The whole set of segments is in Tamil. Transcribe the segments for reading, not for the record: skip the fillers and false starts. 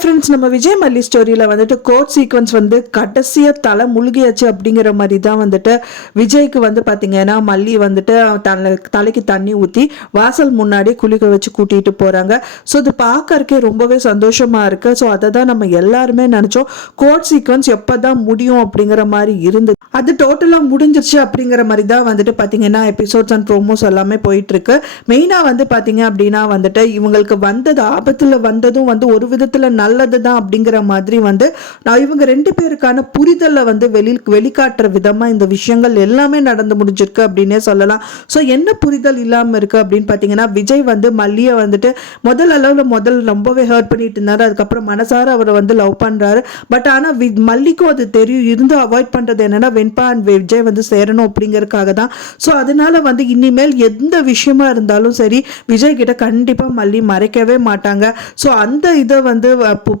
ஃப்ரெண்ட்ஸ், நம்ம விஜய் மல்லி ஸ்டோரியில் வந்துட்டு கோர்ட் சீக்வன்ஸ் வந்து கடைசியாக தலை முழுகியாச்சு அப்படிங்கிற மாதிரி தான் வந்துட்டு விஜய்க்கு வந்து பார்த்தீங்கன்னா மல்லி வந்துட்டு தலைக்கு தண்ணி ஊற்றி வாசல் முன்னாடி குளிக்க வச்சு கூட்டிகிட்டு போகிறாங்க. ஸோ இது பார்க்கறக்கே ரொம்பவே சந்தோஷமாக இருக்குது. ஸோ அதை தான் நம்ம எல்லாருமே நினச்சோம். கோர்ட் சீக்வன்ஸ் எப்போ தான் முடியும் அப்படிங்கிற மாதிரி இருந்தது. அது டோட்டலாக முடிஞ்சிருச்சு அப்படிங்கிற மாதிரி தான் வந்துட்டு பார்த்தீங்கன்னா எபிசோட்ஸ் அண்ட் ப்ரோமோஸ் எல்லாமே போயிட்டுருக்கு. மெயினாக வந்து பார்த்தீங்க அப்படின்னா வந்துட்டு இவங்களுக்கு வந்தது ஆபத்தில் வந்ததும் வந்து ஒரு விதத்தில் நல்லது தான் அப்படிங்கிற மாதிரி வந்து நான் இவங்க ரெண்டு பேருக்கான புரிதலை வந்து வெளிக்காட்டுற விதமாக இந்த விஷயங்கள் எல்லாமே நடந்து முடிஞ்சிருக்கு அப்படின்னே சொல்லலாம். ஸோ என்ன புரிதல் இல்லாமல் இருக்கு அப்படின்னு பார்த்தீங்கன்னா, விஜய் வந்து மல்லியை வந்துட்டு முதல் ரொம்பவே ஹர்ட் பண்ணிட்டு இருந்தாரு. அதுக்கப்புறம் மனசார அவரை வந்து லவ் பண்ணுறாரு. பட் ஆனால் மல்லிக்கும் அது தெரியும். இருந்து அவாய்ட் பண்ணுறது என்னன்னா வெண்பா அண்ட் விஜய் வந்து சேரணும் அப்படிங்கிறதுக்காக தான். ஸோ அதனால வந்து இனிமேல் எந்த விஷயமா இருந்தாலும் சரி விஜய் கிட்ட கண்டிப்பாக மல்லி மறைக்கவே மாட்டாங்க. ஸோ அந்த இதை வந்து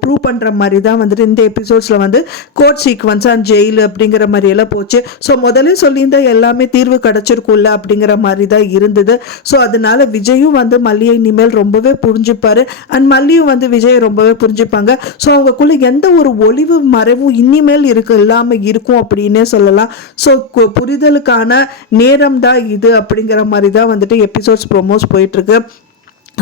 ப்ரூவ் பண்ணுற மாதிரி தான் வந்துட்டு இந்த எபிசோட்ஸில் வந்து கோர்ட் சீக்வன்ஸ் அண்ட் ஜெயில் அப்படிங்கிற மாதிரி எல்லாம் போச்சு. ஸோ முதல்ல சொல்லியிருந்த எல்லாமே தீர்வு கிடச்சிருக்கும்ல அப்படிங்கிற மாதிரி தான் இருந்தது. ஸோ அதனால விஜயும் வந்து மல்லியை இனிமேல் ரொம்பவே புரிஞ்சுப்பாரு அண்ட் மல்லியும் வந்து விஜயை ரொம்பவே புரிஞ்சுப்பாங்க. ஸோ அவங்களுக்குள்ள எந்த ஒரு ஒளிவு மறைவும் இனிமேல் இல்லாமல் இருக்கும் அப்படின்னே சொல்லலாம். ஸோ புரிதலுக்கான நேரம் தான் இது அப்படிங்கிற மாதிரி தான் வந்துட்டு எபிசோட்ஸ் ப்ரோமோஸ் போயிட்டுருக்கு.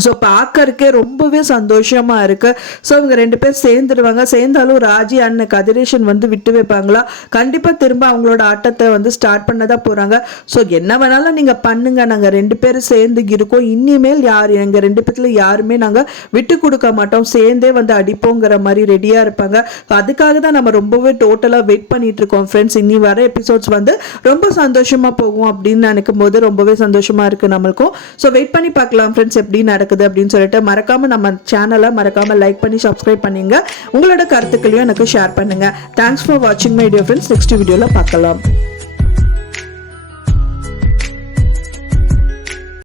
ஸோ பார்க்கறக்கே ரொம்பவே சந்தோஷமாக இருக்குது. ஸோ இவங்க ரெண்டு பேர் சேர்ந்துடுவாங்க. சேர்ந்தாலும் ராஜி அண்ணன் கதிரேஷன் வந்து விட்டு வைப்பாங்களா? கண்டிப்பாக திரும்ப அவங்களோட ஆட்டத்தை வந்து ஸ்டார்ட் பண்ண தான் போகிறாங்க. ஸோ என்ன வேணாலும் நீங்கள் பண்ணுங்க, நாங்கள் ரெண்டு பேரும் சேர்ந்து இருக்கோம். இனிமேல் எங்கள் ரெண்டு பேர்த்துல யாருமே நாங்கள் விட்டு கொடுக்க மாட்டோம், சேர்ந்தே வந்து அடிப்போங்கிற மாதிரி ரெடியாக இருப்பாங்க. அதுக்காக தான் நம்ம ரொம்பவே டோட்டலாக வெயிட் பண்ணிட்டு இருக்கோம் ஃப்ரெண்ட்ஸ். இனி வர எபிசோட்ஸ் வந்து ரொம்ப சந்தோஷமாக போகும் அப்படின்னு நினைக்கும் போது ரொம்பவே சந்தோஷமாக இருக்குது நம்மளுக்கும். ஸோ வெயிட் பண்ணி பார்க்கலாம் ஃப்ரெண்ட்ஸ் எப்படி நடக்குது அப்படின்னு சொல்லிட்டு. மறக்காம நம்ம சேனலை மறக்காம லைக் பண்ணி சப்ஸ்கிரைப் பண்ணுங்க. உங்களோட கருத்துக்களையும் எனக்கு ஷேர் பண்ணுங்க. தேங்க்ஸ் ஃபார் வாட்சிங் மை டியர் ஃப்ரெண்ட்ஸ். நெக்ஸ்ட் வீடியோல பார்க்கலாம்.